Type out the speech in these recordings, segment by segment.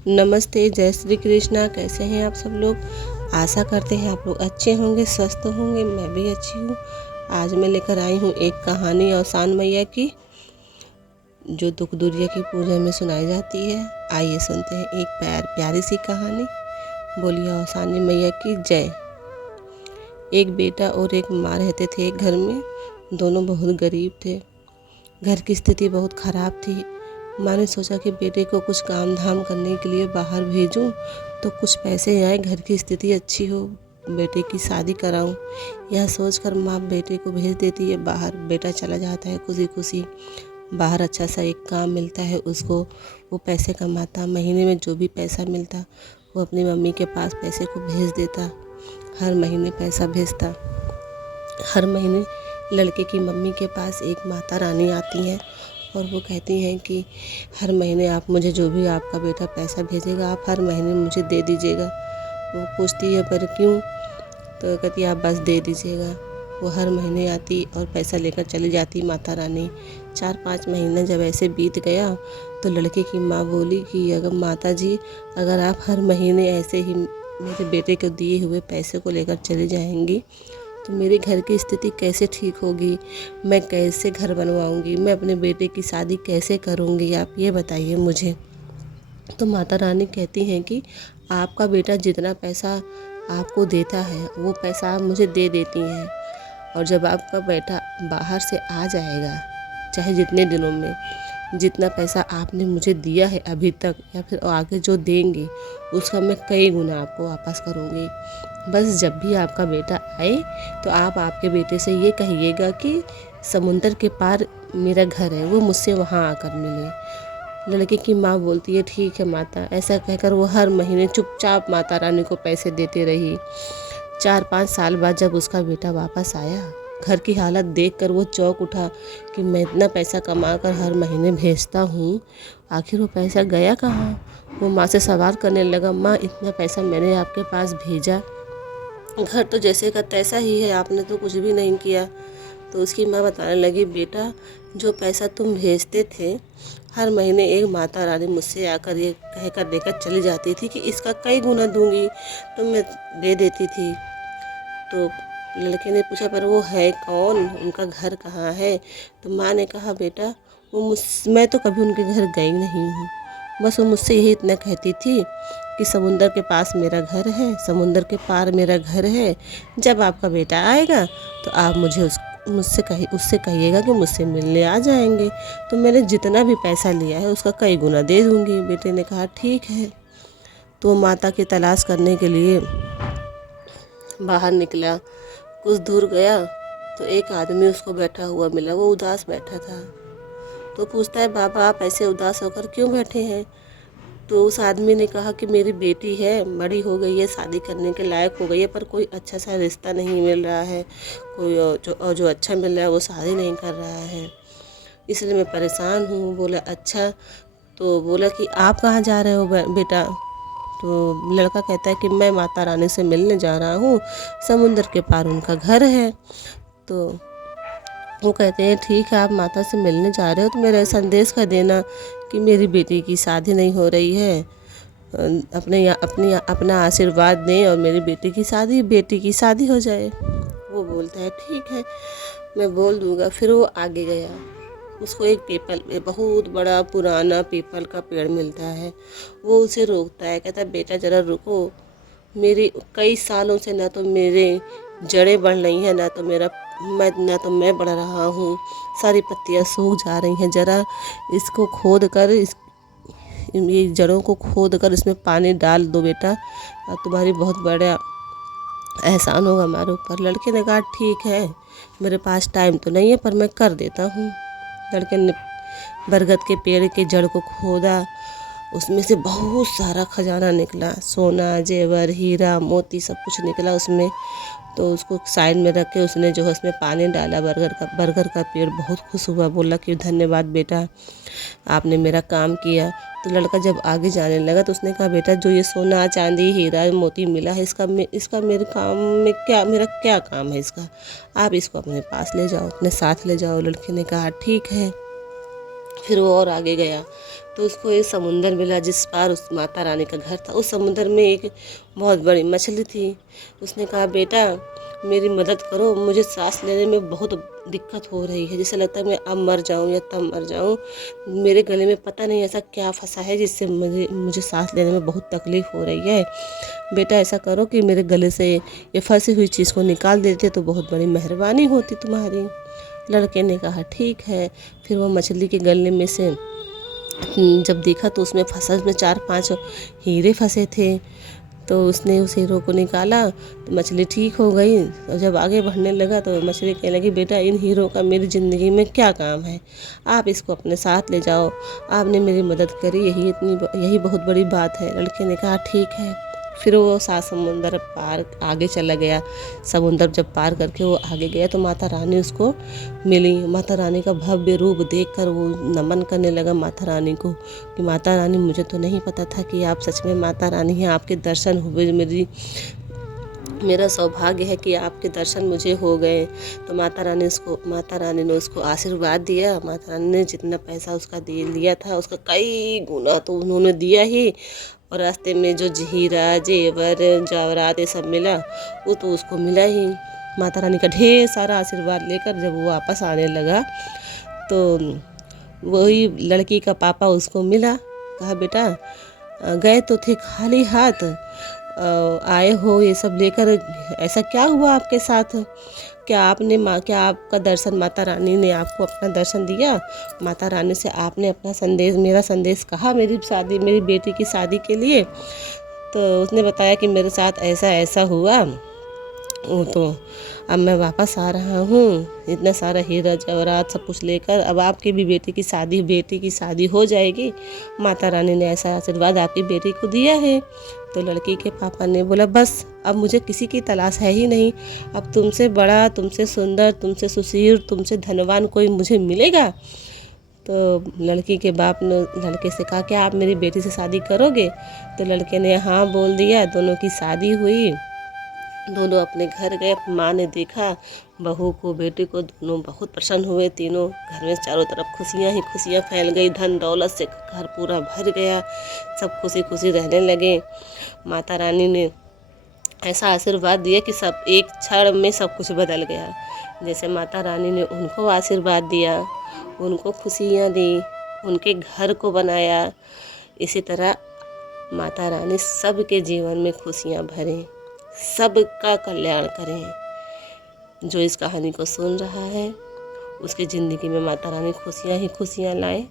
नमस्ते, जय श्री कृष्णा। कैसे हैं आप सब लोग? आशा करते हैं आप लोग अच्छे होंगे, स्वस्थ होंगे। मैं भी अच्छी हूँ। आज मैं लेकर आई हूँ एक कहानी औसान मैया की, जो दुख दुरिया की पूजा में सुनाई जाती है। आइए सुनते हैं एक प्यारी सी कहानी। बोलिए औसानी मैया की जय। एक बेटा और एक माँ रहते थे एक घर में। दोनों बहुत गरीब थे। घर की स्थिति बहुत ख़राब थी। माँ ने सोचा कि बेटे को कुछ काम धाम करने के लिए बाहर भेजूं तो कुछ पैसे आए, घर की स्थिति अच्छी हो, बेटे की शादी कराऊं। यह सोचकर माँ बेटे को भेज देती है बाहर। बेटा चला जाता है खुशी खुशी बाहर। अच्छा सा एक काम मिलता है उसको। वो पैसे कमाता। महीने में जो भी पैसा मिलता वो अपनी मम्मी के पास पैसे को भेज देता। हर महीने पैसा भेजता। हर महीने लड़के की मम्मी के पास एक माता रानी आती हैं और वो कहती हैं कि हर महीने आप मुझे जो भी आपका बेटा पैसा भेजेगा आप हर महीने मुझे दे दीजिएगा। वो पूछती है पर क्यों? तो कहती है आप बस दे दीजिएगा। वो हर महीने आती और पैसा लेकर चली जाती माता रानी। 4-5 महीना जब ऐसे बीत गया तो लड़के की माँ बोली कि अगर माता जी, अगर आप हर महीने ऐसे ही मेरे बेटे को दिए हुए पैसे को लेकर चली जाएंगी तो मेरे घर की स्थिति कैसे ठीक होगी? मैं कैसे घर बनवाऊंगी? मैं अपने बेटे की शादी कैसे करूंगी? आप ये बताइए मुझे। तो माता रानी कहती हैं कि आपका बेटा जितना पैसा आपको देता है वो पैसा आप मुझे दे देती हैं, और जब आपका बेटा बाहर से आ जाएगा, चाहे जितने दिनों में, जितना पैसा आपने मुझे दिया है अभी तक या फिर आगे जो देंगे उसका मैं कई गुना आपको वापस करूँगी। बस जब भी आपका बेटा आए तो आप आपके बेटे से ये कहिएगा कि समुंदर के पार मेरा घर है, वो मुझसे वहाँ आकर मिले। लड़के की माँ बोलती है ठीक है माता। ऐसा कहकर वो हर महीने चुपचाप माता रानी को पैसे देते रही। 4-5 साल बाद जब उसका बेटा वापस आया, घर की हालत देखकर वो चौंक उठा कि मैं इतना पैसा कमा कर हर महीने भेजता हूँ, आखिर वो पैसा गया कहाँ? वो माँ से सवाल करने लगा, माँ इतना पैसा मैंने आपके पास भेजा, घर तो जैसे का तैसा ही है, आपने तो कुछ भी नहीं किया। तो उसकी माँ बताने लगी, बेटा जो पैसा तुम भेजते थे हर महीने एक माता रानी मुझसे आकर ये कहकर देकर चली जाती थी कि इसका कई गुना दूंगी, तो मैं दे देती थी। तो लड़के ने पूछा पर वो है कौन, उनका घर कहाँ है? तो माँ ने कहा बेटा मैं तो कभी उनके घर गई नहीं हूँ, बस वो मुझसे यही इतना कहती थी कि समुंदर के पास मेरा घर है, समुंदर के पार मेरा घर है, जब आपका बेटा आएगा तो आप मुझे उससे कहिएगा कि मुझसे मिलने आ जाएंगे, तो मैंने जितना भी पैसा लिया है उसका कई गुना दे दूँगी। बेटे ने कहा ठीक है। तो माता की तलाश करने के लिए बाहर निकला। कुछ दूर गया तो एक आदमी उसको बैठा हुआ मिला। वो उदास बैठा था। तो पूछता है, बाबा आप ऐसे उदास होकर क्यों बैठे हैं? तो उस आदमी ने कहा कि मेरी बेटी है, बड़ी हो गई है, शादी करने के लायक हो गई है, पर कोई अच्छा सा रिश्ता नहीं मिल रहा है, कोई जो अच्छा मिल रहा है वो शादी नहीं कर रहा है, इसलिए मैं परेशान हूँ। बोला अच्छा। तो बोला कि आप कहाँ जा रहे हो बेटा? तो लड़का कहता है कि मैं माता रानी से मिलने जा रहा हूँ, समुंदर के पार उनका घर है। तो वो कहते हैं ठीक है, आप माता से मिलने जा रहे हो तो मेरा संदेश कर देना कि मेरी बेटी की शादी नहीं हो रही है, अपना आशीर्वाद दें और मेरी बेटी की शादी हो जाए। वो बोलता है ठीक है, मैं बोल दूंगा। फिर वो आगे गया। उसको एक बहुत बड़ा पुराना पीपल का पेड़ मिलता है। वो उसे रोकता है, कहता है बेटा ज़रा रुको, मेरी कई सालों से ना तो मेरे जड़ें बढ़ रही हैं, ना तो मैं बढ़ रहा हूँ, सारी पत्तियाँ सूख जा रही हैं, ज़रा इसको खोद कर ये जड़ों को खोद कर इसमें पानी डाल दो बेटा, तुम्हारी बहुत बड़ा एहसान होगा हमारे ऊपर। लड़के ने कहा ठीक है, मेरे पास टाइम तो नहीं है पर मैं कर देता हूँ। लड़के ने बरगद के पेड़ के जड़ को खोदा, उसमें से बहुत सारा खजाना निकला, सोना जेवर हीरा मोती सब कुछ निकला उसमें। तो उसको साइड में रख के उसने जो है उसमें पानी डाला। बरगद का पेड़ बहुत खुश हुआ, बोला कि धन्यवाद बेटा, आपने मेरा काम किया। तो लड़का जब आगे जाने लगा तो उसने कहा बेटा जो ये सोना चांदी हीरा मोती मिला है इसका मेरे काम में मेरा क्या काम है इसका? आप इसको अपने पास ले जाओ, अपने साथ ले जाओ। लड़के ने कहा ठीक है। फिर वो और आगे गया तो उसको एक समुंदर मिला जिस पार उस माता रानी का घर था। उस समुंदर में एक बहुत बड़ी मछली थी। उसने कहा, बेटा मेरी मदद करो, मुझे सांस लेने में बहुत दिक्कत हो रही है, जैसे लगता है मैं अब मर जाऊं या तब मर जाऊं। मेरे गले में पता नहीं ऐसा क्या फंसा है जिससे मुझे सांस लेने में बहुत तकलीफ़ हो रही है। बेटा ऐसा करो कि मेरे गले से ये फंसी हुई चीज़ को निकाल देते तो बहुत बड़ी मेहरबानी होती तुम्हारी। लड़के ने कहा, ठीक है। फिर वो मछली के गले में से जब देखा तो उसमें फसल में 4-5 हीरे फंसे थे। तो उसने उस हीरो को निकाला तो मछली ठीक हो गई। और जब आगे बढ़ने लगा तो मछली कहने लगी, बेटा इन हीरो का मेरी ज़िंदगी में क्या काम है, आप इसको अपने साथ ले जाओ, आपने मेरी मदद करी, यही बहुत बड़ी बात है। लड़के ने कहा, ठीक है। फिर वो समुंदर पार आगे चला गया। समुंदर जब पार करके वो आगे गया तो माता रानी उसको मिली। माता रानी का भव्य रूप देखकर वो नमन करने लगा माता रानी को कि माता रानी, मुझे तो नहीं पता था कि आप सच में माता रानी हैं, आपके दर्शन हुए, मेरा सौभाग्य है कि आपके दर्शन मुझे हो गए। तो माता रानी ने उसको आशीर्वाद दिया। माता रानी ने जितना पैसा उसका दे लिया था उसका कई गुना तो उन्होंने दिया ही। और रास्ते में जो हीरा जेवर जवाहरात ये सब मिला वो तो उसको मिला ही। माता रानी का ढेर सारा आशीर्वाद लेकर जब वो वापस आने लगा तो वही लड़की का पापा उसको मिला। कहा, बेटा गए तो थे खाली हाथ, आए हो ये सब लेकर, ऐसा क्या हुआ आपके साथ? क्या आपका दर्शन, माता रानी ने आपको अपना दर्शन दिया? माता रानी से आपने अपना मेरा संदेश कहा मेरी बेटी की शादी के लिए? तो उसने बताया कि मेरे साथ ऐसा ऐसा हुआ। तो अब मैं वापस आ रहा हूँ इतना सारा हीरा जवाहरात सब कुछ लेकर, अब आपकी भी बेटी की शादी हो जाएगी। माता रानी ने ऐसा आशीर्वाद आपकी बेटी को दिया है। तो लड़की के पापा ने बोला, बस अब मुझे किसी की तलाश है ही नहीं, अब तुमसे बड़ा, तुमसे सुंदर, तुमसे सुशील, तुमसे धनवान कोई मुझे मिलेगा? तो लड़की के बाप ने लड़के से कहा, क्या आप मेरी बेटी से शादी करोगे? तो लड़के ने हाँ बोल दिया। दोनों की शादी हुई। दोनों अपने घर गए। माँ ने देखा बहू को, बेटे को, दोनों बहुत प्रसन्न हुए। तीनों घर में चारों तरफ खुशियाँ ही खुशियाँ फैल गई। धन दौलत से घर पूरा भर गया। सब खुशी खुशी रहने लगे। माता रानी ने ऐसा आशीर्वाद दिया कि सब एक क्षण में सब कुछ बदल गया। जैसे माता रानी ने उनको आशीर्वाद दिया, उनको खुशियाँ दी, उनके घर को बनाया, इसी तरह माता रानी सबके जीवन में खुशियाँ भरें, सबका कल्याण करें। जो इस कहानी को सुन रहा है उसकी ज़िंदगी में माता रानी खुशियाँ ही खुशियाँ लाए।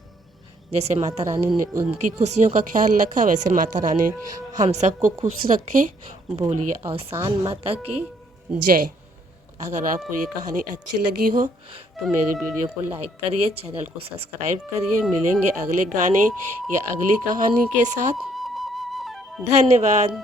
जैसे माता रानी ने उनकी खुशियों का ख्याल रखा, वैसे माता रानी हम सबको खुश रखे। बोलिए औसान माता की जय। अगर आपको ये कहानी अच्छी लगी हो तो मेरी वीडियो को लाइक करिए, चैनल को सब्सक्राइब करिए। मिलेंगे अगले गाने या अगली कहानी के साथ। धन्यवाद।